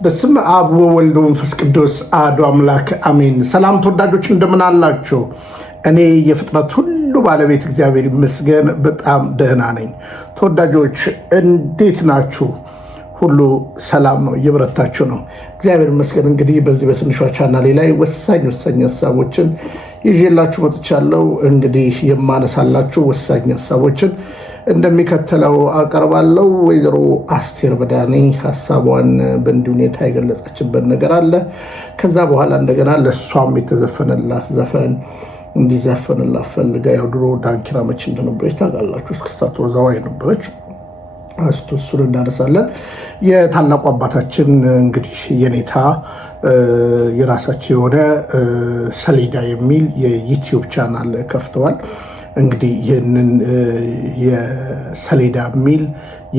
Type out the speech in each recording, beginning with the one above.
በስመ አብ ወወልድ ወመንፈስ ቅዱስ አሐዱ አምላክ አሜን። ሰላም ተወዳጆች እንደምን አላችሁ? እኔ የፍጥረት ሁሉ ባለቤት እግዚአብሔር ይመስገን በጣም ደህና ነኝ። ተወዳጆች እንዴት ናችሁ? ሁሉ ሰላም ነው? እየበረታችሁ ነው? እግዚአብሔር ይመስገን። እንግዲህ በዚህ በትንሿ ቻናሌ ላይ ወሳኝ ሀሳቦችን ይዤላችሁ መጥቻለሁ። እንግዲህ የማነሳላችሁ ወሳኝ ሀሳቦችን እንደሚከተለው አቀርባለሁ። ወይዘሮ አስቴር በዳኔ ሀሳቧን በእንዲህ ሁኔታ የገለጸችበት ነገር አለ። ከዛ በኋላ እንደገና ለእሷም የተዘፈነላት ዘፈን እንዲዘፈንላት ፈልጋ፣ ያው ድሮ ዳንኪራ መች እንደነበረች ታውቃላችሁ። እስክስታ ተወዛዋዥ ነበረች። እሱን እናነሳለን። የታላቁ አባታችን እንግዲህ የኔታ የራሳቸው የሆነ ሰሌዳ የሚል የዩቲዩብ ቻናል ከፍተዋል። እንግዲህ ይህንን የሰሌዳ የሚል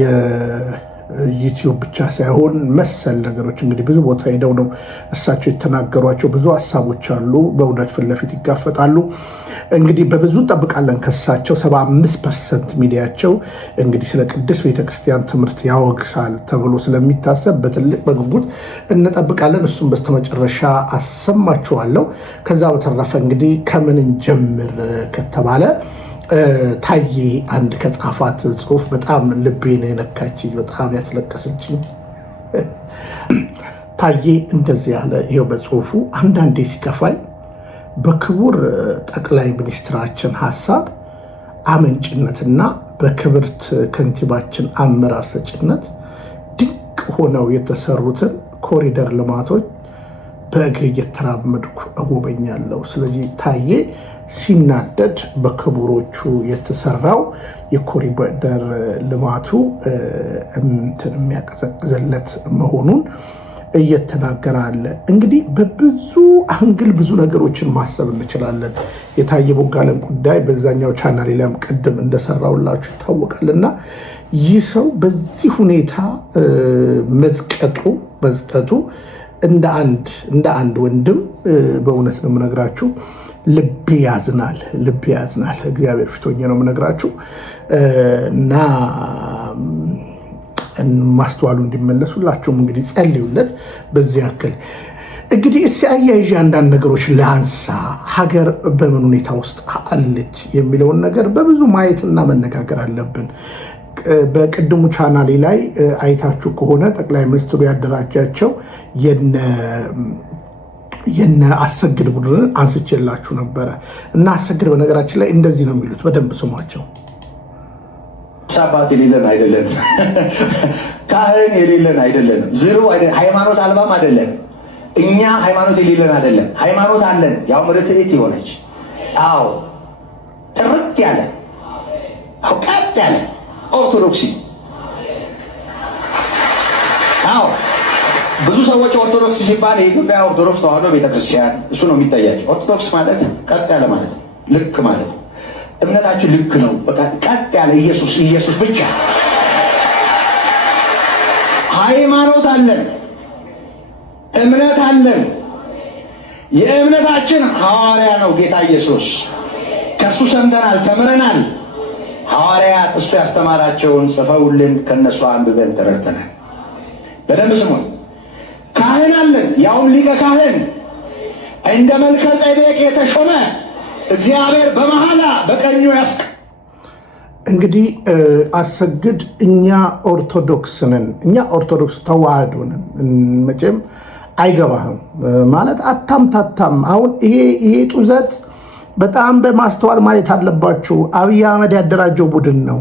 የዩቲዩብ ብቻ ሳይሆን መሰል ነገሮች እንግዲህ ብዙ ቦታ ሄደው ነው እሳቸው የተናገሯቸው ብዙ ሀሳቦች አሉ። በእውነት ፊት ለፊት ይጋፈጣሉ። እንግዲህ በብዙ እንጠብቃለን ከሳቸው። 75% ሚዲያቸው እንግዲህ ስለ ቅድስት ቤተክርስቲያን ትምህርት ያወግሳል ተብሎ ስለሚታሰብ በትልቅ በጉጉት እንጠብቃለን። እሱም በስተመጨረሻ አሰማችኋለሁ። ከዛ በተረፈ እንግዲህ ከምን እንጀምር ከተባለ ታዬ አንድ ከጻፋት ጽሁፍ በጣም ልቤን የነካችኝ በጣም ያስለቀሰችኝ። ታዬ እንደዚህ ያለ ይኸው በጽሁፉ አንዳንዴ ሲከፋኝ በክቡር ጠቅላይ ሚኒስትራችን ሀሳብ አመንጭነትና በክብርት ከንቲባችን አመራር ሰጭነት ድንቅ ሆነው የተሰሩትን ኮሪደር ልማቶች በእግር እየተራመድኩ እጎበኛለሁ። ስለዚህ ታዬ ሲናደድ በክቡሮቹ የተሰራው የኮሪደር ልማቱ እንትን የሚያቀዘቅዘለት መሆኑን እየተናገረ አለ። እንግዲህ በብዙ አንግል ብዙ ነገሮችን ማሰብ እንችላለን። የታየ ቦጋለን ጉዳይ በዛኛው ቻናሌ ላይም ቅድም እንደሰራውላችሁ ይታወቃልና ይህ ሰው በዚህ ሁኔታ መዝቀጡ እንደ አንድ ወንድም በእውነት ነው የምነግራችሁ ልብ ያዝናል። እግዚአብሔር ፊት ሆኜ ነው የምነግራችሁ እና ማስተዋሉ እንዲመለሱላችሁም እንግዲህ ጸልዩለት። በዚህ ያክል እንግዲህ እስኪ አያይዤ አንዳንድ ነገሮች ለአንሳ። ሀገር በምን ሁኔታ ውስጥ አለች የሚለውን ነገር በብዙ ማየትና መነጋገር አለብን። በቅድሙ ቻናሌ ላይ አይታችሁ ከሆነ ጠቅላይ ሚኒስትሩ ያደራጃቸው የነ አሰግድ ቡድንን አንስቼላችሁ ነበረ እና አሰግድ በነገራችን ላይ እንደዚህ ነው የሚሉት፣ በደንብ ስሟቸው። አባት የሌለን አይደለንም። ካህን የሌለን አይደለንም። ሃይማኖት አልባም አይደለም። እኛ ሃይማኖት የሌለን አይደለም። ሃይማኖት አለን። ያው ርትዕት የሆነች አዎ፣ ጥርት ያለ አዎ፣ ቀጥ ያለ ኦርቶዶክሲ አዎ። ብዙ ሰዎች ኦርቶዶክስ ሲባል የኢትዮጵያ ኦርቶዶክስ ተዋሕዶ ቤተክርስቲያን እሱ ነው የሚታያቸው። ኦርቶዶክስ ማለት ቀጥ ያለ ማለት ነው፣ ልክ ማለት ነው። እምነታችን ልክ ነው። በቃ ቀጥ ያለ ኢየሱስ ብቻ። ሃይማኖት አለን፣ እምነት አለን። የእምነታችን ሐዋርያ ነው ጌታ ኢየሱስ። ከእሱ ሰምተናል፣ ተምረናል። ሐዋርያት እሱ ያስተማራቸውን ጽፈውልን ከነሱ አንብበን ተረድተናል። በደንብ ስሙን። ካህን አለን፣ ያውም ሊቀ ካህን እንደ መልከ ጼዴቅ የተሾመ እግዚአብሔር በመሐላ በቀኙ እንግዲህ አሰግድ እኛ ኦርቶዶክስ ነን፣ እኛ ኦርቶዶክስ ተዋህዶ ነን። መቼም አይገባህም ማለት አታምታታም። አሁን ይሄ ጡዘት በጣም በማስተዋል ማየት አለባችሁ። አብይ አህመድ ያደራጀው ቡድን ነው።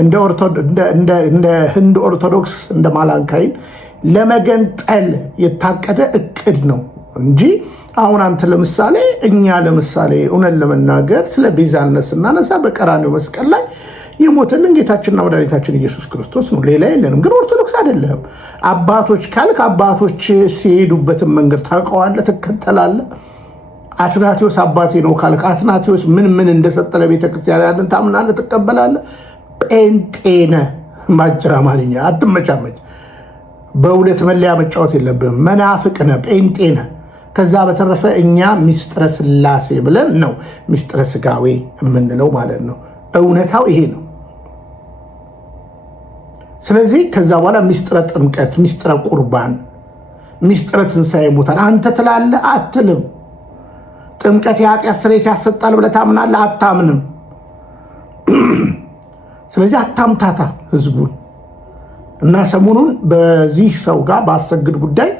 እንደ ህንድ ኦርቶዶክስ እንደ ማላንካይን ለመገንጠል የታቀደ እቅድ ነው እንጂ አሁን አንተ ለምሳሌ እውነት ለመናገር ስለ ቤዛነት ስናነሳ በቀራንዮ መስቀል ላይ የሞተልን ጌታችንና መድኃኒታችን ኢየሱስ ክርስቶስ ነው። ሌላ የለንም። ግን ኦርቶዶክስ አይደለም። አባቶች ካልክ አባቶች ሲሄዱበትን መንገድ ታውቀዋለህ፣ ትከተላለህ። አትናቴዎስ አባቴ ነው ካልክ አትናቴዎስ ምን እንደሰጠ ለቤተክርስቲያን ያንን ታምናለህ፣ ትቀበላለህ። ጴንጤነ ማጅራ ማለኛ አትመቻመች። በሁለት መለያ መጫወት የለብህም። መናፍቅነ ጴንጤነ። ከዛ በተረፈ እኛ ሚስጥረ ስላሴ ብለን ነው ሚስጥረ ስጋዌ የምንለው ማለት ነው። እውነታው ይሄ ነው። ስለዚህ ከዛ በኋላ ሚስጥረ ጥምቀት፣ ሚስጥረ ቁርባን ሚስጥረ ትንሣኤ ሙታን አንተ ትላለህ አትልም። ጥምቀት የኃጢአት ስርየት ያሰጣል ብለህ ታምናለህ አታምንም። ስለዚህ አታምታታ ህዝቡን። እና ሰሞኑን በዚህ ሰው ጋር በአሰግድ ጉዳይ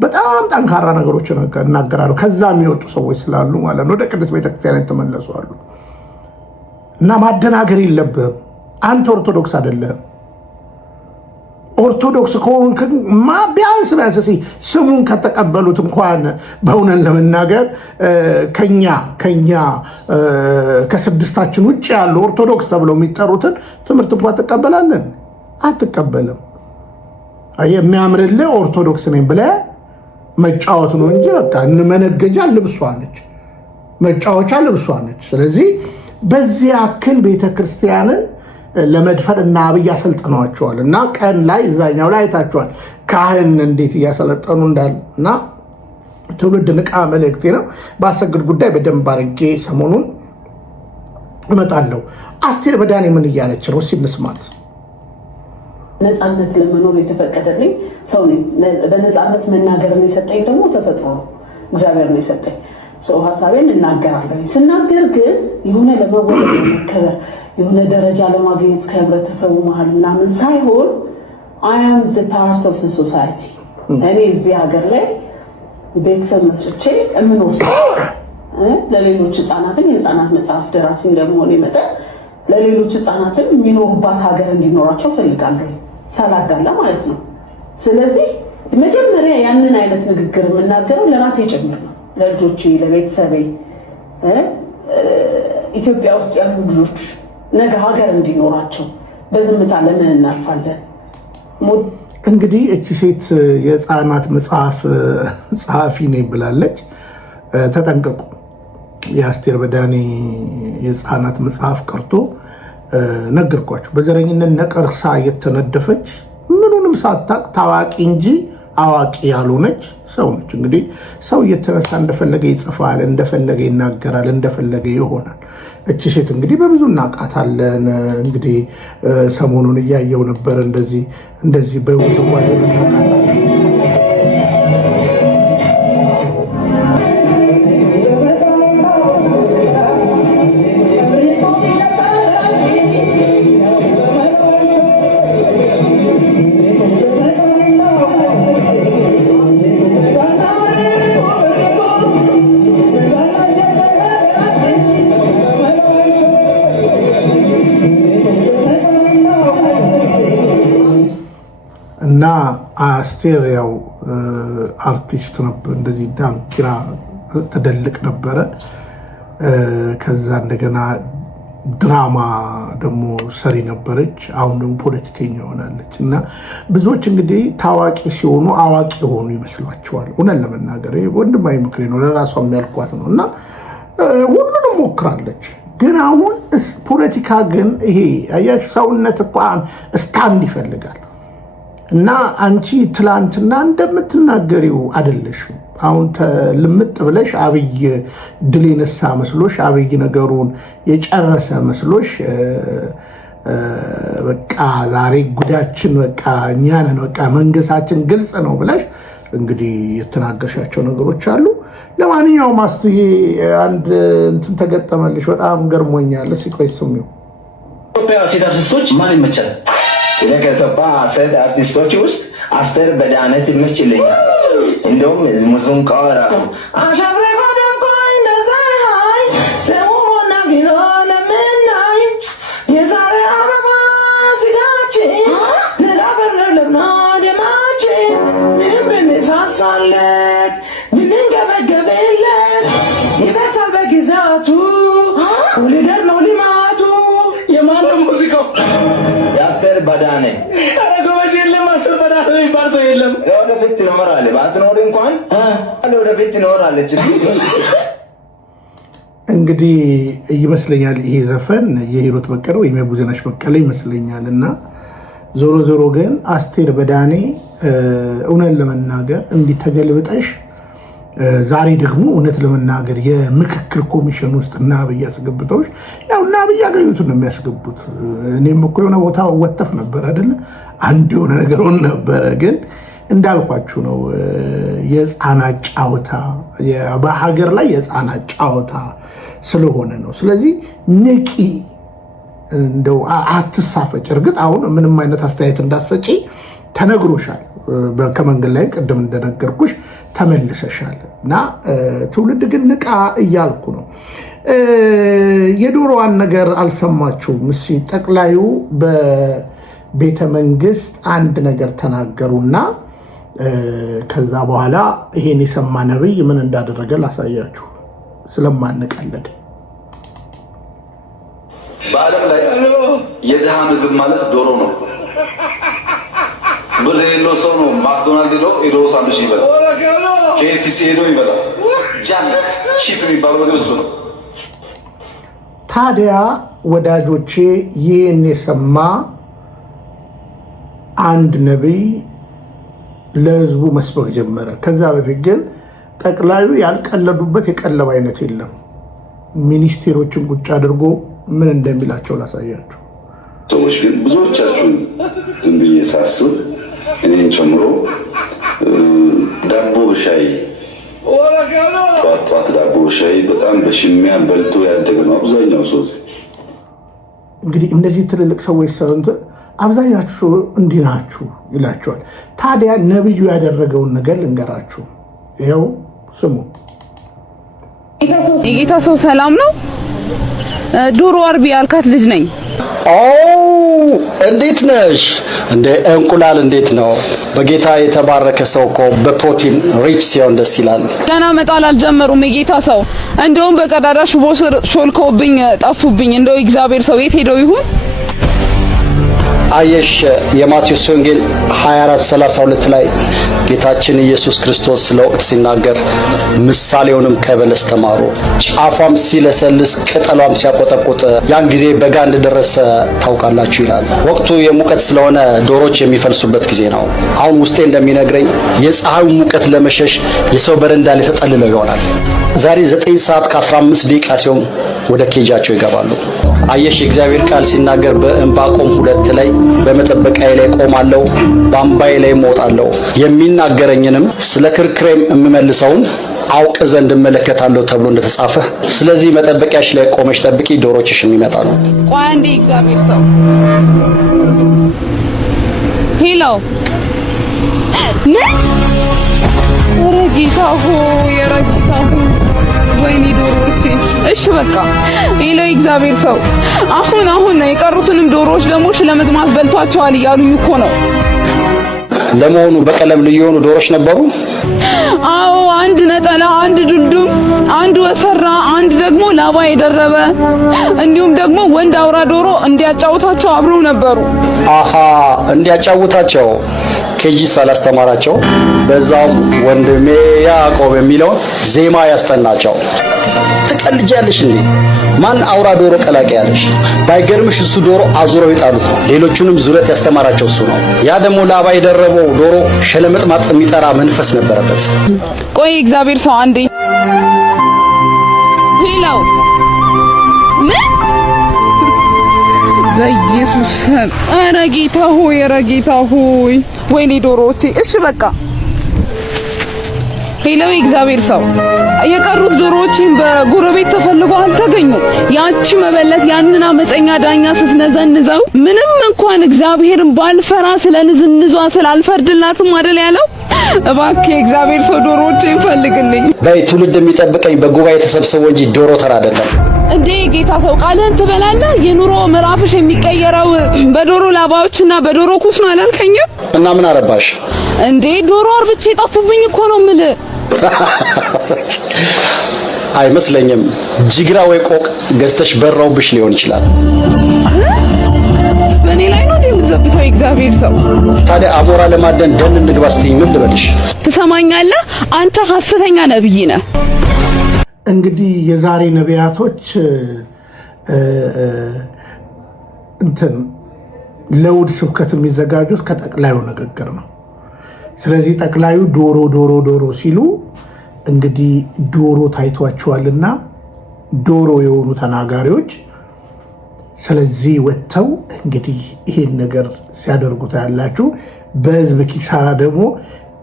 በጣም ጠንካራ ነገሮች እናገራሉ። ከዛ የሚወጡ ሰዎች ስላሉ ማለት ነው። ወደ ቅድስት ቤተክርስቲያን የተመለሱ አሉ። እና ማደናገር የለብህም። አንተ ኦርቶዶክስ አይደለህም። ኦርቶዶክስ ከሆንክማ ቢያንስ ስሙን ከተቀበሉት እንኳን በእውነት ለመናገር ከኛ ከስድስታችን ውጭ ያሉ ኦርቶዶክስ ተብለው የሚጠሩትን ትምህርት እንኳን ትቀበላለን? አትቀበልም። የሚያምርልህ ኦርቶዶክስ ነኝ ብለህ መጫወት ነው እንጂ በቃ መነገጃ ልብሷ ነች፣ መጫወቻ ልብሷ ነች። ስለዚህ በዚህ ያክል ቤተክርስቲያንን ለመድፈር እና አብይ ያሰልጥነዋቸዋል። እና ቀን ላይ እዛኛው ላይ አይታቸዋል ካህን እንዴት እያሰለጠኑ እንዳለ። እና ትውልድ ንቃ መልእክቴ ነው። በአሰግድ ጉዳይ በደንብ አድርጌ ሰሞኑን እመጣለሁ። አስቴር በዳኔ ምን እያለች ነው? ሲንስማት ነፃነት ለመኖር የተፈቀደልኝ ሰው ነኝ። በነፃነት መናገርን የሰጠኝ ደግሞ ተፈጥሮ ነው፣ እግዚአብሔር ነው የሰጠኝ። ሰው ሀሳቤን እናገራለሁ። ስናገር ግን የሆነ ለመወደድ ለመከበር የሆነ ደረጃ ለማግኘት ከህብረተሰቡ መሀል ምናምን ሳይሆን I am the part of the society። እኔ እዚህ ሀገር ላይ ቤተሰብ መስርቼ የምኖር ሰው ለሌሎች ህፃናትም የህፃናት መጽሐፍ ደራሲ እንደመሆኔ መጠን ለሌሎች ህፃናትም የሚኖሩባት ሀገር እንዲኖራቸው ፈልጋለሁ፣ ሳላዳላ ማለት ነው። ስለዚህ መጀመሪያ ያንን አይነት ንግግር የምናገረው ለራሴ ጭምር ነው፣ ለልጆቼ፣ ለቤተሰቤ። ኢትዮጵያ ውስጥ ያሉ ልጆች ነገ ሀገር እንዲኖራቸው በዝምታ ለምን እናልፋለን? እንግዲህ እቺ ሴት የህፃናት መጽሐፍ ጸሐፊ ነኝ ብላለች። ተጠንቀቁ። የአስቴር በዳኔ የህፃናት መጽሐፍ ቀርቶ ነገርኳቸው፣ በዘረኝነት ነቀርሳ የተነደፈች ምኑንም ሳታቅ ታዋቂ እንጂ አዋቂ ያልሆነች ሰው ነች። እንግዲህ ሰው እየተነሳ እንደፈለገ ይጽፋል፣ እንደፈለገ ይናገራል፣ እንደፈለገ ይሆናል። እቺ ሴት እንግዲህ በብዙ እናውቃታለን። እንግዲህ ሰሞኑን እያየው ነበር፣ እንደዚህ በውዝዋዜ እናውቃታለን። እና አስቴር ያው አርቲስት ነበር፣ እንደዚህ ዳንኪራ ትደልቅ ነበረ። ከዛ እንደገና ድራማ ደግሞ ሰሪ ነበረች። አሁን ደግሞ ፖለቲከኛ ሆናለች። እና ብዙዎች እንግዲህ ታዋቂ ሲሆኑ አዋቂ የሆኑ ይመስሏቸዋል። እውነት ለመናገር ወንድማዊ ምክሬ ነው፣ ለራሷ የሚያልኳት ነው። እና ሁሉንም ሞክራለች። ግን አሁን ፖለቲካ ግን ይሄ አያሽ ሰውነት እንኳን ስታንድ ይፈልጋል። እና አንቺ ትላንትና እንደምትናገሪው አይደለሽም። አሁን ልምጥ ብለሽ አብይ ድል የነሳ መስሎሽ፣ አብይ ነገሩን የጨረሰ መስሎሽ፣ በቃ ዛሬ ጉዳችን በቃ እኛ ነን፣ በቃ መንግስታችን ግልጽ ነው ብለሽ እንግዲህ የተናገርሻቸው ነገሮች አሉ። ለማንኛውም አስትዬ አንድ እንትን ተገጠመልሽ፣ በጣም ገርሞኛል። እስኪ ቆይ ስሚው። ኢትዮጵያ ሴት አርቲስቶች ማን ይመቻል? ከኢትዮጵያ ሴት አርቲስቶች ውስጥ አስቴር በዳኔ ትመችልኛል። እንደውም ሙዚቃዋ ራሱ አሻብሬ ባደንኳይ ለፀሐይ ተውቦና ጊዞ ለምናይ የዛሬ አበባ ስጋችን ነጋበረለብና ደማችን ምንም ብንሳሳለት ብንንገበገብለት ይበሳል በጊዜያቱ ውልደት ነው ሊማቱ። የማነው ሙዚቃው? የአስቴር በዳኔ። ኧረ ጎበዝ የለም፣ አስቴር በዳኔ የሚባል ሰው የለም። ወደፊት ትኖራለች፣ ባትኖር እንኳን ወደፊት ትኖራለች። እንግዲህ ይመስለኛል ይሄ ዘፈን የሂሩት በቀለ ወይም የቡዝነሽ በቀለ ይመስለኛል። እና ዞሮ ዞሮ ግን አስቴር በዳኔ እውነት ለመናገር እንዲህ ተገልብጠሽ ዛሬ ደግሞ እውነት ለመናገር የምክክር ኮሚሽን ውስጥ እና አብይ ያስገብተውሽ፣ ያው እና አብይ ያገኙትን ነው የሚያስገቡት። እኔም እኮ የሆነ ቦታ ወተፍ ነበር አይደለ? አንድ የሆነ ነገር ሆነ ነበረ። ግን እንዳልኳችሁ ነው። የህፃናት ጫወታ በሀገር ላይ የህፃናት ጫወታ ስለሆነ ነው። ስለዚህ ንቂ፣ እንደው አትሳፈጭ። እርግጥ አሁን ምንም አይነት አስተያየት እንዳትሰጪ ተነግሮሻል። ከመንገድ ላይ ቅድም እንደነገርኩሽ ተመልሰሻል እና ትውልድ ግን ንቃ እያልኩ ነው። የዶሮዋን ነገር አልሰማችሁም? እስኪ ጠቅላዩ በቤተ መንግስት አንድ ነገር ተናገሩና ከዛ በኋላ ይሄን የሰማ ነብይ ምን እንዳደረገ ላሳያችሁ ስለማንቀለድ። በዓለም ላይ የድሃ ምግብ ማለት ዶሮ ነው። ብር የሌለው ሰው ነው ማክዶናልድ ሄዶ ሳንዱች ይበላል፣ ኬኤፍሲ ሄዶ ይበላል። ጃን ቺፕ የሚባለው ምግብ እሱ ነው። ታዲያ ወዳጆቼ ይህን የሰማ አንድ ነቢይ ለህዝቡ መስበክ ጀመረ። ከዛ በፊት ግን ጠቅላዩ ያልቀለዱበት የቀለብ አይነት የለም። ሚኒስቴሮችን ቁጭ አድርጎ ምን እንደሚላቸው ላሳያችሁ። ሰዎች ግን ብዙዎቻችሁ ዝም ብዬ ሳስብ እኔን ጨምሮ ዳቦ በሻይ ጠዋት ዳቦ በሻይ በጣም በሽሚያ በልቶ ያደገ ነው አብዛኛው ሰው። እንግዲህ እነዚህ ትልልቅ ሰዎች ሰንት አብዛኛችሁ እንዲህ ናችሁ ይላቸዋል። ታዲያ ነብዩ ያደረገውን ነገር ልንገራችሁ። ይኸው ስሙ። የጌታ ሰው ሰላም ነው። ዶሮ አርቢ ያልካት ልጅ ነኝ። እንዴት ነሽ? እንደ እንቁላል እንዴት ነው? በጌታ የተባረከ ሰው እኮ በፕሮቲን ሪች ሲሆን ደስ ይላል። ገና መጣል አልጀመሩም። የጌታ ሰው እንደውም በቀዳዳ ሽቦ ስር ሾልከውብኝ ጠፉብኝ። እንደው እግዚአብሔር ሰው የት ሄደው ይሁን? አየሽ የማቴዎስ ወንጌል 24:32 ላይ ጌታችን ኢየሱስ ክርስቶስ ስለ ወቅት ሲናገር ምሳሌውንም ከበለስ ተማሩ፣ ጫፏም ሲለሰልስ ቅጠሏም ሲያቆጠቁጥ ያን ጊዜ በጋ እንደደረሰ ታውቃላችሁ ይላል። ወቅቱ የሙቀት ስለሆነ ዶሮች የሚፈልሱበት ጊዜ ነው። አሁን ውስጤ እንደሚነግረኝ የፀሐዩ ሙቀት ለመሸሽ የሰው በረንዳ ላይ ተጠልለው ይሆናል። ዛሬ 9 ሰዓት ከ15 ደቂቃ ሲሆን ወደ ኬጃቸው ይገባሉ። አየሽ የእግዚአብሔር ቃል ሲናገር በዕንባቆም 2 ላይ በመጠበቂያዬ ላይ ቆማለሁ፣ በአምባዬ ላይ እሞጣለሁ፣ የሚናገረኝንም ስለ ክርክሬም የምመልሰውን አውቅ ዘንድ እመለከታለሁ ተብሎ እንደተጻፈ፣ ስለዚህ መጠበቂያሽ ላይ ቆመሽ ጠብቂ፣ ዶሮችሽም ይመጣሉ። ቆይ አንዴ እግዚአብሔር ሰው ሄሎ ምን ረጊታ ሆይ ረጊታ ሆይ ወይኔ ዶሮዎቼ። እሺ በቃ ሄሎ እግዚአብሔር ሰው አሁን የቀሩትንም ዶሮዎች ደግሞ ለመጥማት በልቷቸዋል እያሉኝ እኮ ነው። ለመሆኑ በቀለም ልዩ የሆኑ ዶሮች ነበሩ? አዎ፣ አንድ ነጠላ፣ አንድ ዱልዱም፣ አንድ ወሰራ፣ አንድ ደግሞ ላባ የደረበ እንዲሁም ደግሞ ወንድ አውራ ዶሮ እንዲያጫውታቸው አብረው ነበሩ። አሃ እንዲያጫውታቸው ኬጂ ሳላስተማራቸው በዛም ወንድሜ ያዕቆብ የሚለውን ዜማ ያስጠናቸው። ትቀልጃለሽ እንዴ? ማን አውራ ዶሮ ቀላቂ ያለሽ? ባይገርምሽ እሱ ዶሮ አዙረው ይጣሉት ነው። ሌሎቹንም ዙረት ያስተማራቸው እሱ ነው። ያ ደግሞ ላባ የደረበው ዶሮ ሸለመጥማጥ የሚጠራ መንፈስ ነበረበት። ቆይ እግዚአብሔር ሰው አንዴ ሄሎ ምን በኢየሱስ ኧረ ጌታ ሆይ ኧረ ጌታ ሆይ ወይኔ ዶሮዎቼ። እሺ በቃ ሄሎ እግዚአብሔር ሰው የቀሩት ዶሮዎችን በጎረቤት ተፈልገው አልተገኙም። ያቺ መበለት ያንን አመፀኛ ዳኛ ስትነዘንዘው ምንም እንኳን እግዚአብሔርን ባልፈራ ስለንዝንዟ ስላልፈርድላትም አይደል ያለው። እባክህ እግዚአብሔር ሰው ዶሮዎችን ፈልግልኝ። በይ ትውልድ የሚጠብቀኝ በጉባኤ ተሰብስቦ እንጂ ዶሮ ተራ አይደለም። እንዴ ጌታ ሰው ቃልህን ትበላለህ? የኑሮ ምዕራፍሽ የሚቀየረው በዶሮ ላባዎችና በዶሮ ኩስ ነው አላልከኝም? እና ምን አረባሽ እንዴ? ዶሮ አርብቼ ጠፉብኝ እኮ ነው የምልህ። አይመስለኝም። ጅግራ ወይ ቆቅ ገዝተሽ በራውብሽ ሊሆን ይችላል። በእኔ ላይ ነው የምትዘብተው እግዚአብሔር ሰው። ታዲያ አሞራ ለማደን ደን እንግባ ስትይኝ ምን ልበልሽ? ትሰማኛለህ? አንተ ሐሰተኛ ነብይ ነህ። እንግዲህ የዛሬ ነቢያቶች እንትን ለውድ ስብከት የሚዘጋጁት ከጠቅላዩ ንግግር ነው። ስለዚህ ጠቅላዩ ዶሮ ዶሮ ዶሮ ሲሉ እንግዲህ ዶሮ ታይቷቸዋልና ዶሮ የሆኑ ተናጋሪዎች ስለዚህ ወጥተው እንግዲህ ይሄን ነገር ሲያደርጉት ያላችሁ በህዝብ ኪሳራ ደግሞ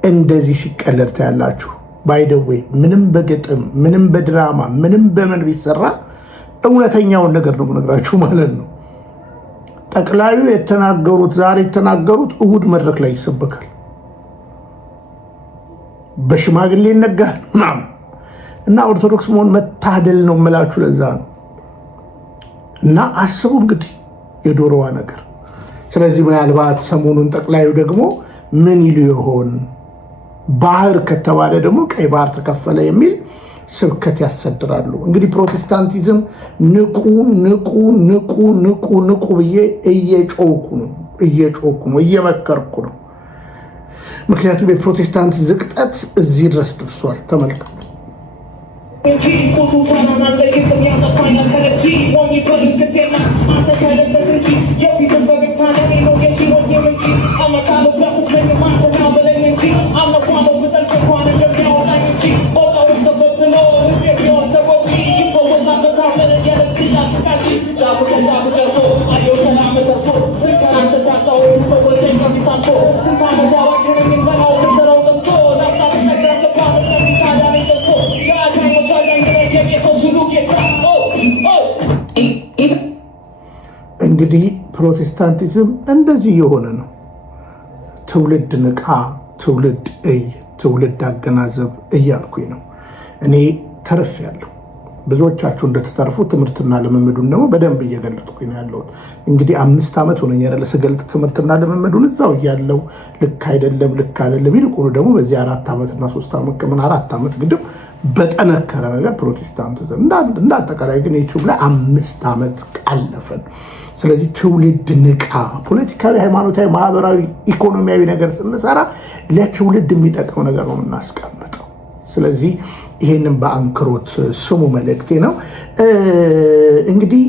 እንደዚህ ሲቀለድ ታያላችሁ። ባይደዌ ምንም በግጥም ምንም በድራማ ምንም በምን ቢሰራ እውነተኛውን ነገር ነው የምነግራችሁ ማለት ነው። ጠቅላዩ የተናገሩት ዛሬ የተናገሩት እሁድ መድረክ ላይ ይሰበካል፣ በሽማግሌ ይነገራል ምናምን እና ኦርቶዶክስ መሆን መታደል ነው የምላችሁ። ለዛ ነው እና አስቡ እንግዲህ የዶሮዋ ነገር። ስለዚህ ምናልባት ሰሞኑን ጠቅላዩ ደግሞ ምን ይሉ ይሆን? ባህር ከተባለ ደግሞ ቀይ ባህር ተከፈለ የሚል ስብከት ያሰድራሉ። እንግዲህ ፕሮቴስታንቲዝም ንቁ ንቁ ንቁ ንቁ ንቁ ብዬ እየጮኩ ነው እየመከርኩ ነው። ምክንያቱም የፕሮቴስታንት ዝቅጠት እዚህ ድረስ ደርሷል። ተመልከቱ። እንግዲህ ፕሮቴስታንቲዝም እንደዚህ የሆነ ነው። ትውልድ ንቃ፣ ትውልድ እይ፣ ትውልድ አገናዘብ እያልኩኝ ነው። እኔ ተርፌያለሁ። ብዙዎቻችሁ እንደተተርፉ ትምህርትና ልምምዱን ደግሞ በደንብ እየገለጥኩኝ ነው ያለሁት። እንግዲህ 5 ዓመት ሆነኝ አይደለ ስገልጥ ትምህርትና ልምምዱን እዛው እያለው ልክ አይደለም ይልቁኑ ደግሞ በዚህ 4 ዓመትና 3 ዓመት ከምን 4 ዓመት ግድም በጠነከረ ነገር ፕሮቴስታንቲዝም እንደ አጠቃላይ ግን ዩቲዩብ ላይ 5 ዓመት አለፈን። ስለዚህ ትውልድ ንቃ። ፖለቲካዊ፣ ሃይማኖታዊ፣ ማህበራዊ፣ ኢኮኖሚያዊ ነገር ስንሰራ ለትውልድ የሚጠቅም ነገር ነው የምናስቀምጠው። ስለዚህ ይሄንን በአንክሮት ስሙ መልእክቴ ነው። እንግዲህ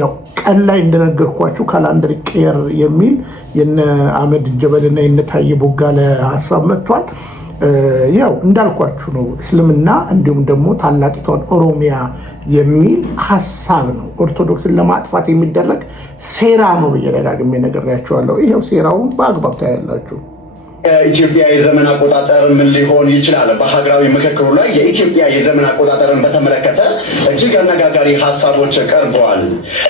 ያው ቀን ላይ እንደነገርኳችሁ ካላንደር ቄር የሚል የነ አህመድ ጀበልና የነ ታዬ ቦጋለ ሀሳብ መጥቷል። ያው እንዳልኳችሁ ነው እስልምና እንዲሁም ደግሞ ታላቂቷን ኦሮሚያ የሚል ሀሳብ ነው። ኦርቶዶክስን ለማጥፋት የሚደረግ ሴራ ነው ብዬ ደጋግሜ ነግሬያችኋለሁ። ይሄው ሴራውን በአግባብ ታያላችሁ። የኢትዮጵያ የዘመን አቆጣጠር ምን ሊሆን ይችላል? በሀገራዊ ምክክሩ ላይ የኢትዮጵያ የዘመን አቆጣጠርን በተመለከተ እጅግ አነጋጋሪ ሀሳቦች ቀርበዋል።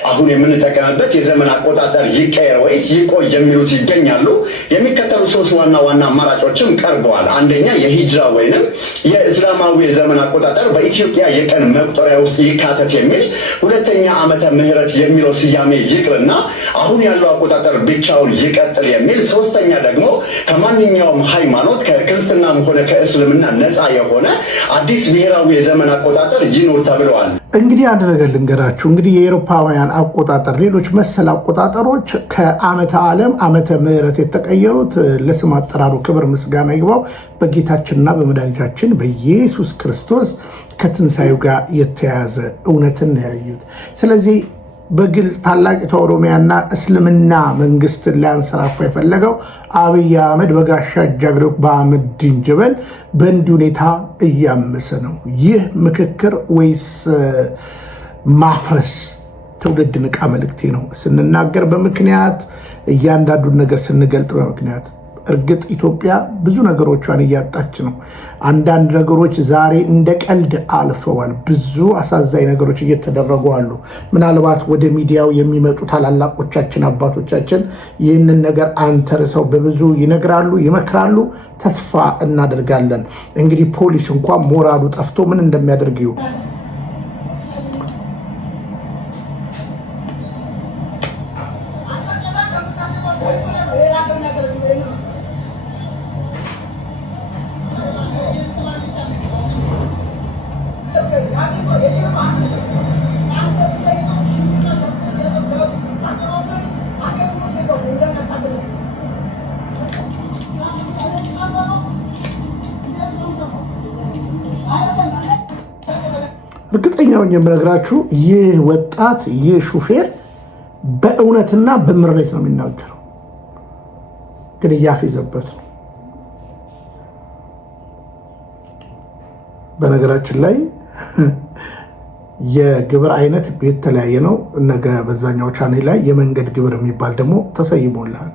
አሁን የምንጠቀምበት የዘመን አቆጣጠር ይቀየር ወይስ ይቆይ የሚሉት ይገኛሉ። የሚከተሉ 3 ዋና ዋና አማራጮችም ቀርበዋል። አንደኛ የሂጅራ ወይንም የእስላማዊ የዘመን አቆጣጠር በኢትዮጵያ የቀን መቁጠሪያ ውስጥ ይካተት የሚል፣ ሁለተኛ ዓመተ ምህረት የሚለው ስያሜ ይቅርና አሁን ያለው አቆጣጠር ብቻውን ይቀጥል የሚል፣ ሶስተኛ ደግሞ ከማንኛውም ሃይማኖት ከክርስትናም ሆነ ከእስልምና ነፃ የሆነ አዲስ ብሔራዊ የዘመን አቆጣጠር ይኖር ተብለዋል። እንግዲህ አንድ ነገር ልንገራችሁ። እንግዲህ የአውሮፓውያን አቆጣጠር፣ ሌሎች መሰል አቆጣጠሮች ከዓመተ ዓለም ዓመተ ምህረት የተቀየሩት ለስም አጠራሩ ክብር ምስጋና ይግባው በጌታችንና በመድኃኒታችን በኢየሱስ ክርስቶስ ከትንሣኤው ጋር የተያያዘ እውነትን ያዩት። ስለዚህ በግልጽ ታላቂቷ ኦሮሚያና እስልምና መንግስትን ሊያንሰራፋ የፈለገው አብይ አህመድ በጋሻ ጃግሬው በአህመድ ዲንጀበል በእንዲህ ሁኔታ እያመሰ ነው። ይህ ምክክር ወይስ ማፍረስ? ትውልድ ንቃ መልእክቴ ነው። ስንናገር በምክንያት እያንዳንዱን ነገር ስንገልጥ በምክንያት። እርግጥ ኢትዮጵያ ብዙ ነገሮቿን እያጣች ነው። አንዳንድ ነገሮች ዛሬ እንደ ቀልድ አልፈዋል። ብዙ አሳዛኝ ነገሮች እየተደረጉ አሉ። ምናልባት ወደ ሚዲያው የሚመጡ ታላላቆቻችን አባቶቻችን ይህንን ነገር አንተርሰው በብዙ ይነግራሉ፣ ይመክራሉ። ተስፋ እናደርጋለን። እንግዲህ ፖሊስ እንኳን ሞራሉ ጠፍቶ ምን እንደሚያደርግ ይሁ እርግጠኛውን የምነግራችሁ ይህ ወጣት ይህ ሹፌር በእውነትና በምሬት ነው የሚናገረው፣ ግን እያፌዘበት ነው። በነገራችን ላይ የግብር አይነት የተለያየ ነው። ነገ በዛኛው ቻኔል ላይ የመንገድ ግብር የሚባል ደግሞ ተሰይሞልሃል።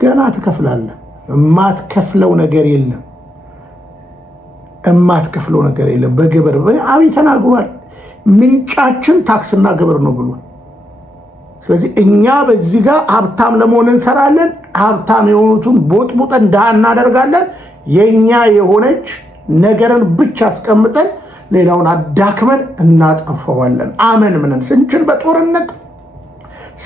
ገና ትከፍላለህ። የማትከፍለው ነገር የለም። የማትከፍለው ነገር የለም። በግብር አብይ ተናግሯል። ምንጫችን ታክስና ግብር ነው ብሏል። ስለዚህ እኛ በዚህ ጋር ሀብታም ለመሆን እንሰራለን። ሀብታም የሆኑትን ቦጥቡጠን ድሃ እናደርጋለን። የኛ የሆነች ነገርን ብቻ አስቀምጠን ሌላውን አዳክመን እናጠፋዋለን። አመን ምንን ስንችል በጦርነት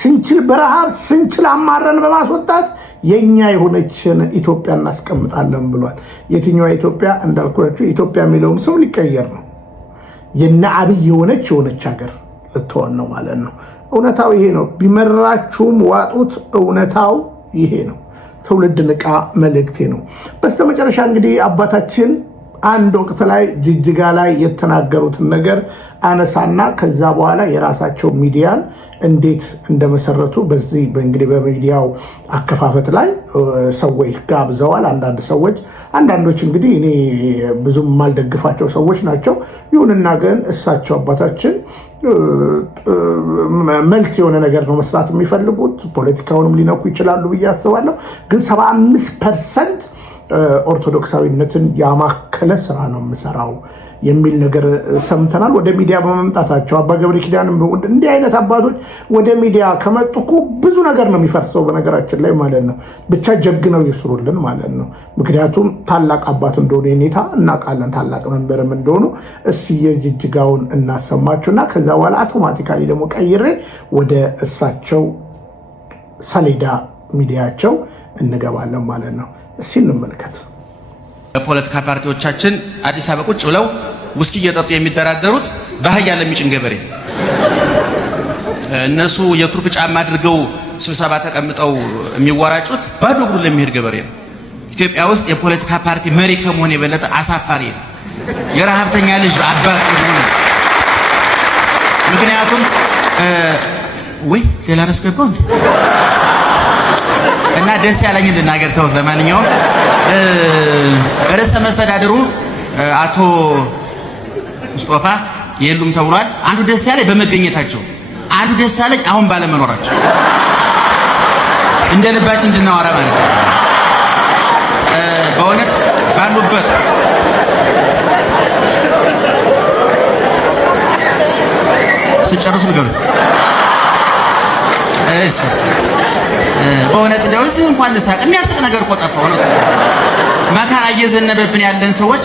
ስንችል በረሃብ ስንችል አማረን በማስወጣት የኛ የሆነችን ኢትዮጵያ እናስቀምጣለን ብሏል። የትኛዋ ኢትዮጵያ እንዳልኳችሁ ኢትዮጵያ የሚለውም ሰው ሊቀየር ነው። የነ አብይ የሆነች ሀገር ልትሆን ነው ማለት ነው። እውነታው ይሄ ነው። ቢመራችሁም ዋጡት። እውነታው ይሄ ነው። ትውልድ ንቃ መልእክቴ ነው። በስተመጨረሻ እንግዲህ አባታችን አንድ ወቅት ላይ ጅጅጋ ላይ የተናገሩትን ነገር አነሳና ከዛ በኋላ የራሳቸው ሚዲያን እንዴት እንደመሰረቱ በዚህ እንግዲህ በሚዲያው አከፋፈት ላይ ሰዎች ጋብዘዋል። አንዳንዶች እንግዲህ እኔ ብዙም የማልደግፋቸው ሰዎች ናቸው። ይሁንና ግን እሳቸው አባታችን መልክ የሆነ ነገር ነው መስራት የሚፈልጉት። ፖለቲካውንም ሊነኩ ይችላሉ ብዬ አስባለሁ። ግን 75% ኦርቶዶክሳዊነትን ያማከለ ስራ ነው የምሰራው የሚል ነገር ሰምተናል። ወደ ሚዲያ በመምጣታቸው አባ ገብረ ኪዳንም እንዲህ አይነት አባቶች ወደ ሚዲያ ከመጡ እኮ ብዙ ነገር ነው የሚፈርሰው በነገራችን ላይ ማለት ነው። ብቻ ጀግነው ይስሩልን ማለት ነው። ምክንያቱም ታላቅ አባት እንደሆኑ የኔታ እናውቃለን፣ ታላቅ መንበርም እንደሆኑ። እስኪ የጅጅጋውን እናሰማችሁና ከዛ በኋላ አውቶማቲካሊ ደግሞ ቀይሬ ወደ እሳቸው ሰሌዳ ሚዲያቸው እንገባለን ማለት ነው። እስኪ እንመልከት። በፖለቲካ ፓርቲዎቻችን አዲስ አበባ ቁጭ ብለው ውስኪ እየጠጡ የሚደራደሩት በአህያ ለሚጭን ገበሬ፣ እነሱ የቱርክ ጫማ አድርገው ስብሰባ ተቀምጠው የሚወራጩት ባዶ እግሩን ለሚሄድ ገበሬ ነው። ኢትዮጵያ ውስጥ የፖለቲካ ፓርቲ መሪ ከመሆን የበለጠ አሳፋሪ ነው የረሃብተኛ ልጅ አባት ነው። ምክንያቱም ወይ ሌላ ረስገባው እና ደስ ያለኝ ልናገር ተውት። ለማንኛውም ርዕሰ መስተዳድሩ አቶ ሙስጦፋ የሉም ተብሏል። አንዱ ደስ ያለኝ በመገኘታቸው፣ አንዱ ደስ ያለኝ አሁን ባለመኖራቸው እንደ ልባችን እንድናወራ ማለት ነው። በእውነት ባሉበት ስጨርሱ ንገሩ። እሺ በእውነት እንደው እዚህ እንኳን ልሳቅ። የሚያስቅ ነገር እኮ ጠፋ። እውነት መከራ እየዘነበብን ያለን ሰዎች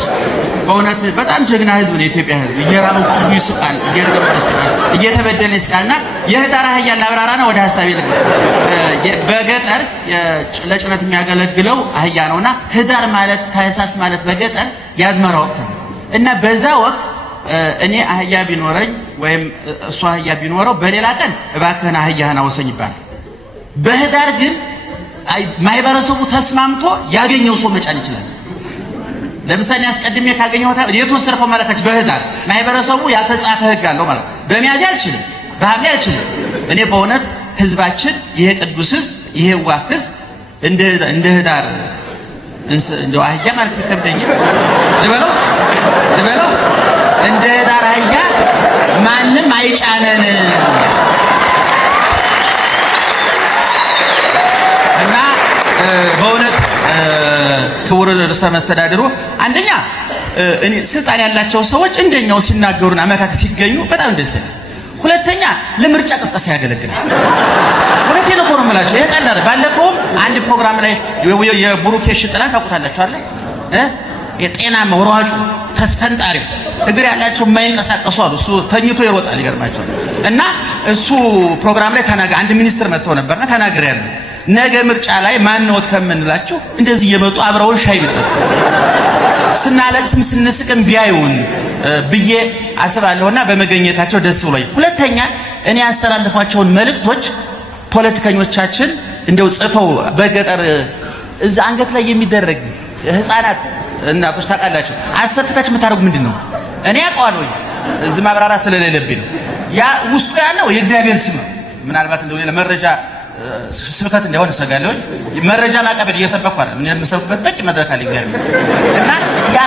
በእውነት በጣም ጀግና ህዝብ ነው የኢትዮጵያ ህዝብ። እየራበው ሁሉ ይስቃል፣ እየተበደለ ይስቃልና የህዳር አህያ ላብራራና ወደ ሐሳቤ ልክ በገጠር ለጭነት የሚያገለግለው አህያ ነውና ህዳር ማለት ታህሳስ ማለት በገጠር ያዝመራ ወቅት ነው እና በዛ ወቅት እኔ አህያ ቢኖረኝ ወይም እሷ አህያ ቢኖረው በሌላ ቀን እባክህን አህያህን አውሰኝ ይባላል። በህዳር ግን ማህበረሰቡ ተስማምቶ ያገኘው ሰው መጫን ይችላል። ለምሳሌ አስቀድሜ ካገኘው የተወሰነው ማለታች በህዳር ማህበረሰቡ ያልተጻፈ ህግ አለው ማለት በሚያዝያ አልችልም፣ በሐምሌ አልችልም። እኔ በእውነት ህዝባችን ይሄ ቅዱስ ህዝብ ይሄ ዋህ ህዝብ እንደ ህዳር እንደው አህያ ማለት ይከብደኝ ልበለው እንደ ህዳር አህያ ማንም አይጫነን እና በእውነት ክቡር ርዕሰ መስተዳድሩ አንደኛ እኔ ስልጣን ያላቸው ሰዎች እንደኛው ሲናገሩና መካከል ሲገኙ በጣም ደስ ይላል። ሁለተኛ ለምርጫ ቅስቀሳ ያገለግላል። ሁለቴን እኮ ነው የምላቸው። ይሄ ቀላል። ባለፈውም አንድ ፕሮግራም ላይ የቡሩኬ ሽጥላ ታውቁታላችሁ አይደል? የጤናማ ሯጩ ተስፈንጣሪው እግር ያላቸው የማይንቀሳቀሱ አሉ። እሱ ተኝቶ ይሮጣል ይገርማቸዋል። እና እሱ ፕሮግራም ላይ አንድ ሚኒስትር መጥተው ነበርና ተናግሬያለሁ። ነገ ምርጫ ላይ ማንወት ከምንላችሁ እንደዚህ እየመጡ አብረውን ሻይ ቢጠጡ ስናለቅስም ስንስቅም ቢያዩን ብዬ አስባለሁና በመገኘታቸው ደስ ብሎኝ። ሁለተኛ እኔ ያስተላልፏቸውን መልእክቶች ፖለቲከኞቻችን እንደው ጽፈው በገጠር እዛ አንገት ላይ የሚደረግ ህፃናት እናቶች ታውቃላችሁ፣ አሰርተታችሁ የምታደርጉ ምንድን ነው? እኔ አውቀዋለሁ። እዚህ ማብራሪያ ስለሌለብኝ ነው። ያ ውስጡ ያለው የእግዚአብሔር ስም ነው። ምናልባት እንደው ለመረጃ ስብከት እንዳይሆን እሰጋለሁ። መረጃ ማቀበል እየሰበኩ አይደለም። እኔ የምሰብክበት በቂ መድረክ አለ እግዚአብሔር ስም እና ያ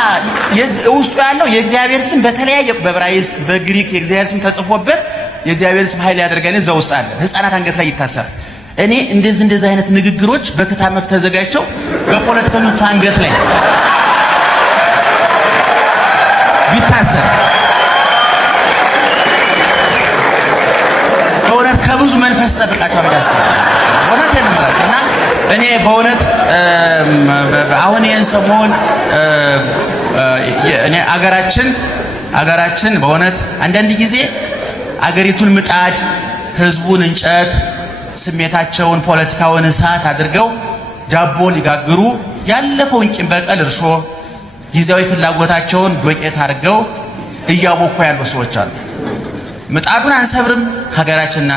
ውስጡ ያለው የእግዚአብሔር ስም በተለያየ በዕብራይስጥ በግሪክ የእግዚአብሔር ስም ተጽፎበት የእግዚአብሔር ስም ኃይል ያደርጋል። እዛ ውስጥ አለ። ህፃናት አንገት ላይ ይታሰራል እኔ እንደዚህ አይነት ንግግሮች በከታመክ ተዘጋጅተው በፖለቲከኞች አንገት ላይ ቢታሰር በእውነት ከብዙ መንፈስ ጠብቃቸው አብዳስ በእውነት የለምላቸውና እኔ በእውነት አሁን ይህን ሰሞን እኔ አገራችን በእውነት አንዳንድ ጊዜ አገሪቱን ምጣድ ህዝቡን እንጨት ስሜታቸውን ፖለቲካውን እሳት አድርገው ዳቦ ሊጋግሩ ያለፈውን ቂም በቀል እርሾ ጊዜያዊ ፍላጎታቸውን ዶቄት አድርገው እያቦኩ ያሉ ሰዎች አሉ። ምጣዱን አንሰብርም ሀገራችንና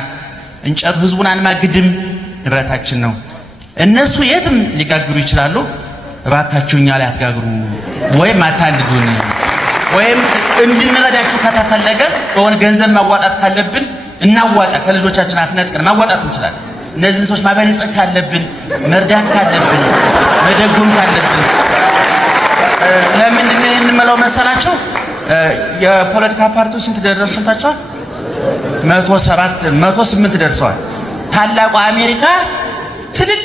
እንጨቱ ህዝቡን አንማግድም ንብረታችን ነው። እነሱ የትም ሊጋግሩ ይችላሉ። እባካችሁ እኛ ላይ አትጋግሩ ወይም አታንዱን ወይም እንድንረዳችሁ ከተፈለገ በሆነ ገንዘብ ማዋጣት ካለብን እናዋጣ። ከልጆቻችን አፍነጥቀን ማዋጣት እንችላለን። እነዚህን ሰዎች ማበልጸግ ካለብን መርዳት ካለብን መደጎም ካለብን ለምንድን ነው ይሄን የምለው መሰላችሁ? የፖለቲካ ፓርቲዎች ስንት ደረሱ ታውቃላችሁ? 108 ደርሰዋል። ታላቁ አሜሪካ ትልልቅ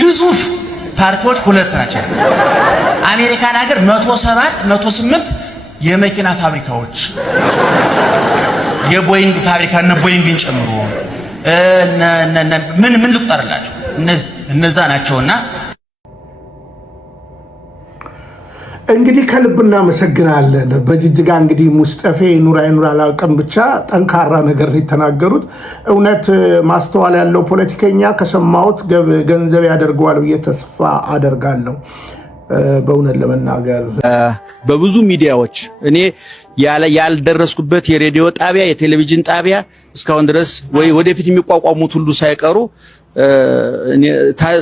ግዙፍ ፓርቲዎች ሁለት ናቸው። አሜሪካን ሀገር 108 የመኪና ፋብሪካዎች የቦይንግ ፋብሪካ እና ቦይንግን ጨምሮ ምን ልቁጠርላችሁ እነዛ ናቸውና እንግዲህ ከልብ እናመሰግናለን። በጅጅጋ እንግዲህ ሙስጠፌ ኑራ አላውቅም ብቻ ጠንካራ ነገር የተናገሩት እውነት ማስተዋል ያለው ፖለቲከኛ ከሰማሁት ገንዘብ ያደርገዋል ብዬ ተስፋ አደርጋለሁ። በእውነት ለመናገር በብዙ ሚዲያዎች እኔ ያልደረስኩበት የሬዲዮ ጣቢያ የቴሌቪዥን ጣቢያ እስካሁን ድረስ ወይ ወደፊት የሚቋቋሙት ሁሉ ሳይቀሩ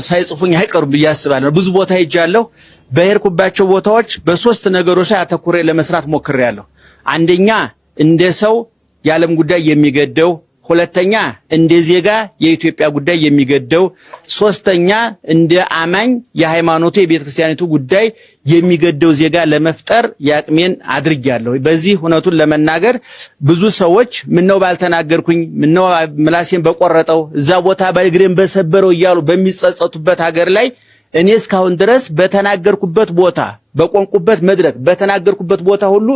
ሳይጽፉኝ አይቀሩም ብዬ አስባለሁ። ብዙ ቦታ ሄጃለሁ። በሄድኩባቸው ቦታዎች በሶስት ነገሮች ላይ አተኩሬ ለመስራት ሞክሬያለሁ። አንደኛ እንደ ሰው የዓለም ጉዳይ የሚገደው፣ ሁለተኛ እንደ ዜጋ የኢትዮጵያ ጉዳይ የሚገደው፣ ሶስተኛ እንደ አማኝ የሃይማኖቱ የቤተክርስቲያኒቱ ጉዳይ የሚገደው ዜጋ ለመፍጠር ያቅሜን አድርጌያለሁ። በዚህ እውነቱን ለመናገር ብዙ ሰዎች ምነው ባልተናገርኩኝ፣ ምነው ምላሴን በቆረጠው፣ እዛ ቦታ በእግሬን በሰበረው እያሉ በሚጸጸቱበት ሀገር ላይ እኔ እስካሁን ድረስ በተናገርኩበት ቦታ በቆንቁበት መድረክ በተናገርኩበት ቦታ ሁሉ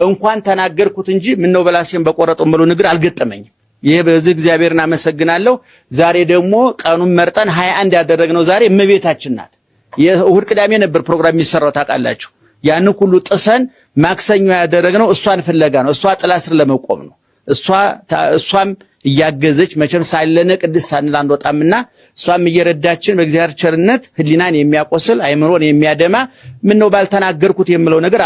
እንኳን ተናገርኩት እንጂ ምነው በላሴን በቆረጠው ምሉ ንግር አልገጠመኝም። ይሄ በዚህ እግዚአብሔርን አመሰግናለሁ። ዛሬ ደግሞ ቀኑን መርጠን 21 ያደረግነው ዛሬ እመቤታችን ናት። የእሁድ ቅዳሜ ነበር ፕሮግራም የሚሰራው ታውቃላችሁ። ያን ሁሉ ጥሰን ማክሰኞ ያደረግነው እሷን ፍለጋ ነው። እሷ ጥላ ስር ለመቆም ነው። እሷም እያገዘች መቼም ሳይለነ ቅድስ ሳንል አንወጣምና እሷም እየረዳችን በእግዚአብሔር ቸርነት ህሊናን የሚያቆስል አይምሮን የሚያደማ ምነው ባልተናገርኩት የምለው ነገር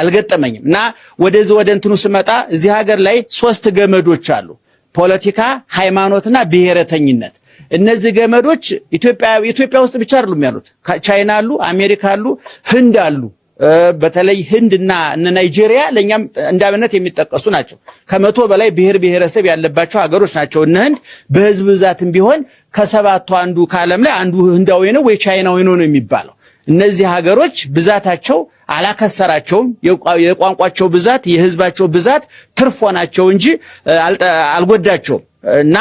አልገጠመኝምና ወደ እንትኑ ስመጣ እዚህ ሀገር ላይ 3 ገመዶች አሉ። ፖለቲካ፣ ሃይማኖትና ብሔረተኝነት። እነዚህ ገመዶች ኢትዮጵያ ውስጥ ብቻ አይደሉም ያሉት። ቻይና አሉ፣ አሜሪካ አሉ፣ ህንድ አሉ። በተለይ ህንድና ናይጄሪያ ለኛም እንዳብነት የሚጠቀሱ ናቸው። ከመቶ በላይ ብሔር ብሔረሰብ ያለባቸው ሀገሮች ናቸው። እነ ህንድ በህዝብ ብዛትም ቢሆን ከሰባቱ አንዱ ከዓለም ላይ አንዱ ህንዳዊ ነው ወይ ቻይናዊ ነው የሚባለው። እነዚህ ሀገሮች ብዛታቸው አላከሰራቸውም። የቋንቋቸው ብዛት የህዝባቸው ብዛት ትርፍ ሆናቸው እንጂ አልጎዳቸውም። እና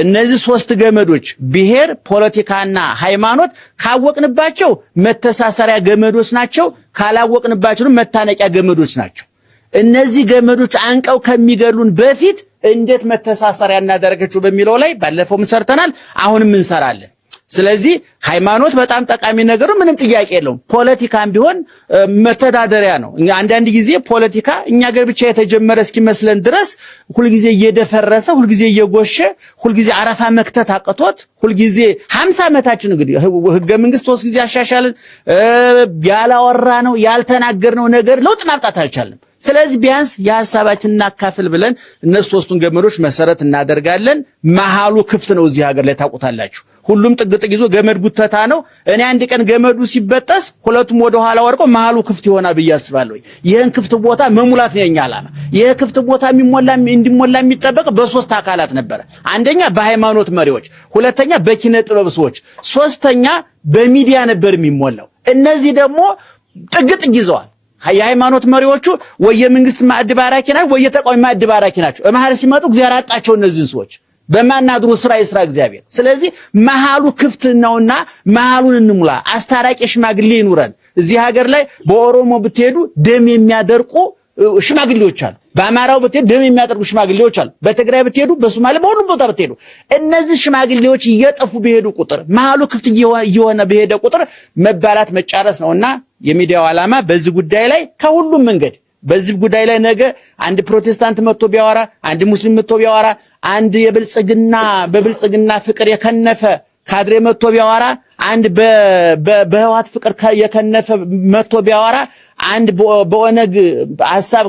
እነዚህ 3 ገመዶች ብሔር፣ ፖለቲካና ሃይማኖት ካወቅንባቸው መተሳሰሪያ ገመዶች ናቸው፣ ካላወቅንባቸው መታነቂያ ገመዶች ናቸው። እነዚህ ገመዶች አንቀው ከሚገሉን በፊት እንዴት መተሳሰሪያ እናደርጋቸው በሚለው ላይ ባለፈውም ሰርተናል፣ አሁንም እንሰራለን። ስለዚህ ሃይማኖት በጣም ጠቃሚ ነገር ነው፣ ምንም ጥያቄ የለውም። ፖለቲካም ቢሆን መተዳደሪያ ነው። አንዳንድ ጊዜ ፖለቲካ እኛ ሀገር ብቻ የተጀመረ እስኪመስለን ድረስ ሁልጊዜ እየደፈረሰ ሁልጊዜ እየጎሸ ሁልጊዜ አረፋ መክተት አቅቶት ሁልጊዜ 50 ዓመታችን እንግዲህ ህገ መንግስት 3 ጊዜ አሻሻልን፣ ያላወራ ነው ያልተናገርነው ነገር ለውጥ ማምጣት አልቻለም። ስለዚህ ቢያንስ የሐሳባችንን እናካፍል ብለን እነሱ 3ቱን ገመዶች መሰረት እናደርጋለን። መሃሉ ክፍት ነው። እዚህ ሀገር ላይ ታውቁታላችሁ። ሁሉም ጥግጥግ ይዞ ገመድ ጉተታ ነው። እኔ አንድ ቀን ገመዱ ሲበጠስ ሁለቱም ወደ ኋላ ወርቀው መሃሉ ክፍት ይሆናል ብዬ አስባለሁ። ይሄን ክፍት ቦታ መሙላት ነው የኛ ዓላማ። ይሄ ክፍት ቦታ እንዲሞላ የሚጠበቅ በ3 አካላት ነበር። አንደኛ በሃይማኖት መሪዎች፣ ሁለተኛ በኪነ ጥበብ ሰዎች፣ ሶስተኛ በሚዲያ ነበር የሚሞላው። እነዚህ ደግሞ ጥግጥግ ይዘዋል። የሃይማኖት መሪዎቹ ወይ የመንግስት ማዕድ ባራኪ ናቸው ወይ የተቃዋሚ ማዕድ ባራኪ ናቸው። መሐል ሲመጡ እግዚአብሔር አጣቸው እነዚህን ሰዎች። በማናድሩ ስራ ይስራ እግዚአብሔር። ስለዚህ መሃሉ ክፍት ነውና መሃሉን እንሙላ። አስታራቂ ሽማግሌ ይኑረን። እዚህ ሀገር ላይ በኦሮሞ ብትሄዱ ደም የሚያደርቁ ሽማግሌዎች አሉ። በአማራው ብትሄዱ ደም የሚያደርቁ ሽማግሌዎች አሉ። በትግራይ ብትሄዱ፣ በሶማሌ በሁሉም ቦታ ብትሄዱ እነዚህ ሽማግሌዎች እየጠፉ በሄዱ ቁጥር መሃሉ ክፍት እየሆነ በሄደ ቁጥር መባላት መጫረስ ነውና የሚዲያው ዓላማ በዚህ ጉዳይ ላይ ከሁሉም መንገድ በዚህ ጉዳይ ላይ ነገ አንድ ፕሮቴስታንት መጥቶ ቢያወራ፣ አንድ ሙስሊም መጥቶ ቢያወራ፣ አንድ በብልጽግና ፍቅር የከነፈ ካድሬ መጥቶ ቢያወራ፣ አንድ በህዋት ፍቅር የከነፈ መጥቶ ቢያወራ፣ አንድ በኦነግ ሐሳብ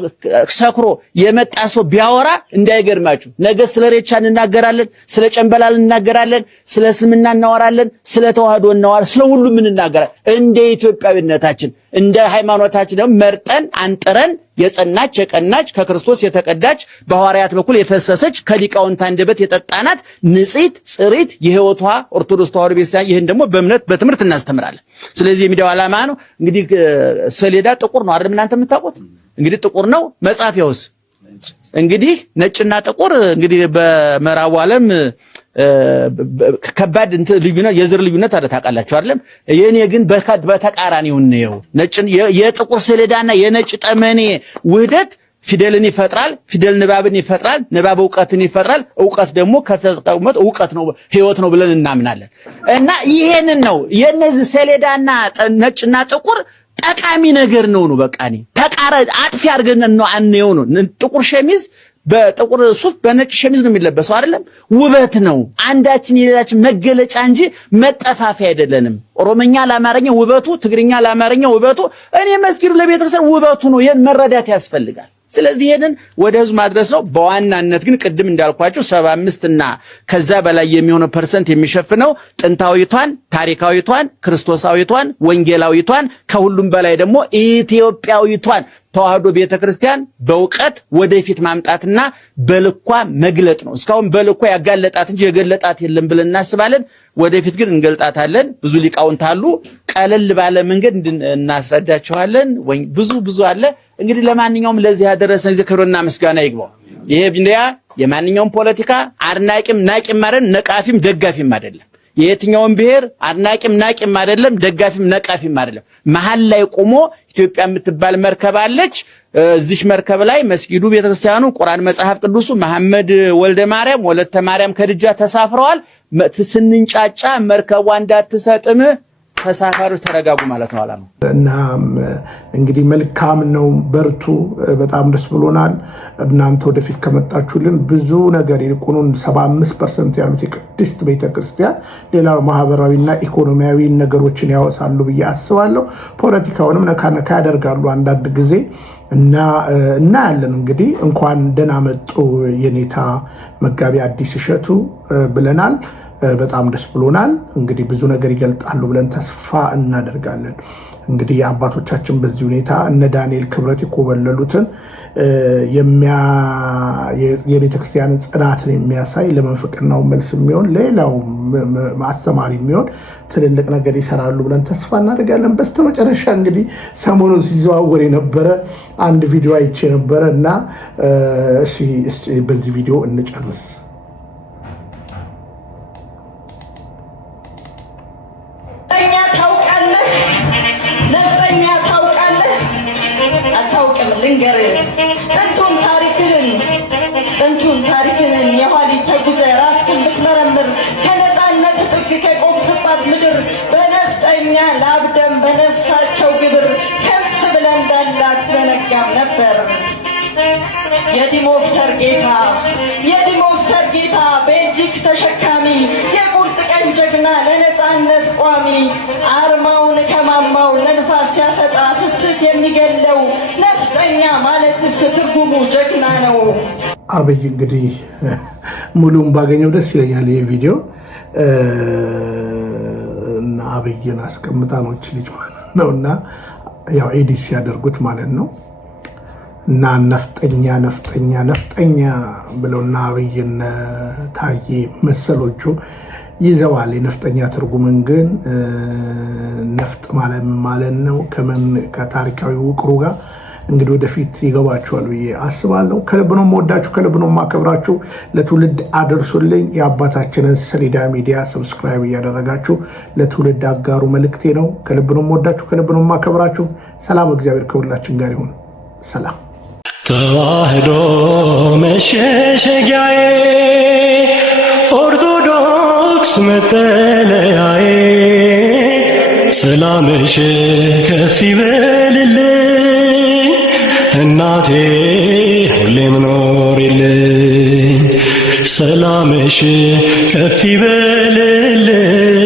ሰክሮ የመጣ ሰው ቢያወራ እንዳይገርማችሁ። ነገ ስለ ሬቻ እንናገራለን፣ ስለ ጨንበላል እንናገራለን፣ ስለ እስልምና እናወራለን፣ ስለ ተዋህዶ እናወራለን፣ ስለ ሁሉም እንናገራለን። እንደ ኢትዮጵያዊነታችን እንደ ሃይማኖታችን ደግሞ መርጠን አንጥረን የጸናች የቀናች ከክርስቶስ የተቀዳች በሐዋርያት በኩል የፈሰሰች ከሊቃውንት አንደበት የጠጣናት ንጽሕት ጽሪት የሕይወቷ ኦርቶዶክስ ተዋህዶ ቤተክርስቲያን ይሄን ደግሞ በእምነት በትምህርት እናስተምራለን። ስለዚህ የሚዲያው ዓላማ ነው እንግዲህ ሰሌዳ ጥቁር ነው አይደል? እናንተ የምታውቁት እንግዲህ ጥቁር ነው። መጻፊያውስ እንግዲህ ነጭና ጥቁር እንግዲህ በምዕራቡ ዓለም ከባድ ልዩነት የዘር ልዩነት አለ ታውቃላችሁ አይደለም? የኔ ግን በተቃራኒው ነው። ነጭ የጥቁር ሰሌዳና የነጭ ጠመኔ ውህደት ፊደልን ይፈጥራል፣ ፊደል ንባብን ይፈጥራል፣ ንባብ ዕውቀትን ይፈጥራል፣ ዕውቀት ደግሞ ከተጠቀሙት ዕውቀት ነው ሕይወት ነው ብለን እናምናለን። እና ይሄንን ነው የነዚህ ሰሌዳና ነጭና ጥቁር ጠቃሚ ነገር ነው። በቃ እኔ አጥፊ አድርገን ነው አንየው ነው። ጥቁር ሸሚዝ በጥቁር ሱፍ በነጭ ሸሚዝ ነው የሚለበሰው አይደለም? ውበት ነው። አንዳችን የሌላችን መገለጫ እንጂ መጠፋፊያ አይደለንም። ኦሮሞኛ ለአማርኛ ውበቱ፣ ትግርኛ ለአማርኛ ውበቱ፣ እኔ መስጊድ ለቤተክርስቲያን ውበቱ ነው። ይሄን መረዳት ያስፈልጋል። ስለዚህ ይሄንን ወደ ህዝብ ማድረስ ነው። በዋናነት ግን ቅድም እንዳልኳችሁ 75 እና ከዛ በላይ የሚሆነው ፐርሰንት የሚሸፍነው ጥንታዊቷን፣ ታሪካዊቷን፣ ክርስቶሳዊቷን፣ ወንጌላዊቷን ከሁሉም በላይ ደግሞ ኢትዮጵያዊቷን ተዋህዶ ቤተክርስቲያን በእውቀት ወደፊት ማምጣትና በልኳ መግለጥ ነው። እስካሁን በልኳ ያጋለጣት እንጂ የገለጣት የለም ብለን እናስባለን። ወደፊት ግን እንገልጣታለን። ብዙ ሊቃውንት አሉ። ቀለል ባለ መንገድ እናስረዳቸዋለን። ወይ ብዙ አለ። እንግዲህ ለማንኛውም ለዚህ ያደረሰን ጊዜ ክብርና ምስጋና ይግባው። ይሄ ቢንዲያ የማንኛውም ፖለቲካ አድናቂም ናቂም አይደለም፣ ነቃፊም ደጋፊም አይደለም። የየትኛውም ብሔር አድናቂም ናቂም አይደለም፣ ደጋፊም ነቃፊም አይደለም። መሀል ላይ ቆሞ ኢትዮጵያ የምትባል መርከብ አለች። እዚሽ መርከብ ላይ መስጊዱ፣ ቤተክርስቲያኑ፣ ቁርአን፣ መጽሐፍ ቅዱሱ፣ መሐመድ ወልደ ማርያም ወለተ ማርያም ከድጃ ተሳፍረዋል። ስንንጫጫ መርከቧ እንዳትሰጥም ተሳፋሪዎች ተረጋጉ ማለት ነው አላማው። እናም እንግዲህ መልካም ነው፣ በርቱ። በጣም ደስ ብሎናል። እናንተ ወደፊት ከመጣችሁልን ብዙ ነገር ይልቁኑን 75% ያሉት የቅድስት ቤተክርስቲያን ሌላው ማህበራዊና ኢኮኖሚያዊ ነገሮችን ያወሳሉ ብዬ አስባለሁ። ፖለቲካውንም ነካ ያደርጋሉ አንዳንድ ጊዜ እና ያለን እንግዲህ እንኳን ደህና መጡ የኔታ መጋቢ አዲስ እሸቱ ብለናል። በጣም ደስ ብሎናል። እንግዲህ ብዙ ነገር ይገልጣሉ ብለን ተስፋ እናደርጋለን። እንግዲህ አባቶቻችን በዚህ ሁኔታ እነ ዳንኤል ክብረት የኮበለሉትን የቤተክርስቲያንን ጽናትን የሚያሳይ ለመንፍቅናው መልስ የሚሆን ሌላው ማስተማሪ የሚሆን ትልልቅ ነገር ይሰራሉ ብለን ተስፋ እናደርጋለን። በስተመጨረሻ እንግዲህ ሰሞኑን ሲዘዋወር የነበረ አንድ ቪዲዮ አይቼ ነበረ እና በዚህ ቪዲዮ እንጨርስ። ጥንቱን ታሪክህን የኋሊት ተጉዘህ ራስህን ብትመረምር ከነፃነት ጥግ ከቆምክባት ምድር በነፍጠኛ ላብደም በነፍሳቸው ግብር ከፍ ብለህ እንዳላት ዘነጋም ነበር። የዲሞፍተር ጌታ ቤልጂክ ተሸካሚ የቁርጥ ቀን ጀግና ለነፃነት ቋሚ አርማውን ከማማው ለንፋስ ሲያሰጣ ስስት የሚገለው ነፍጠኛ ማለትስ ትርጉሙ ጀግና ነው። አብይ እንግዲህ ሙሉም ባገኘው ደስ ይለኛል ይሄ ቪዲዮ እና አብይን አስቀምጣ ነው ልጅ ማለት ነውና ያው ኤዲት ያደርጉት ማለት ነው እና ነፍጠኛ ብለውና አብይን ታዬ መሰሎቹ ይዘዋል። የነፍጠኛ ትርጉምን ግን ነፍጥ ማለት ነው ከታሪካዊ ውቅሩ ጋር እንግዲህ ወደፊት ይገባችኋል ብዬ አስባለሁ። ከልብ ነው የምወዳችሁ፣ ከልብ ነው የማከብራችሁ። ለትውልድ አድርሱልኝ። የአባታችንን ሰሌዳ ሚዲያ ሰብስክራይብ እያደረጋችሁ ለትውልድ አጋሩ መልእክቴ ነው። ከልብ ነው የምወዳችሁ፣ ከልብ ነው የማከብራችሁ። ሰላም፣ እግዚአብሔር ከሁላችን ጋር ይሁን። ሰላም። ተዋህዶ መሸሸጊያዬ ኦርቶዶክስ መጠለያዬ ሰላምሽ ከፍ ይበልልኝ እናቴ ሁሌም ኖሪልኝ ሰላምሽ ከፍ ይበልልኝ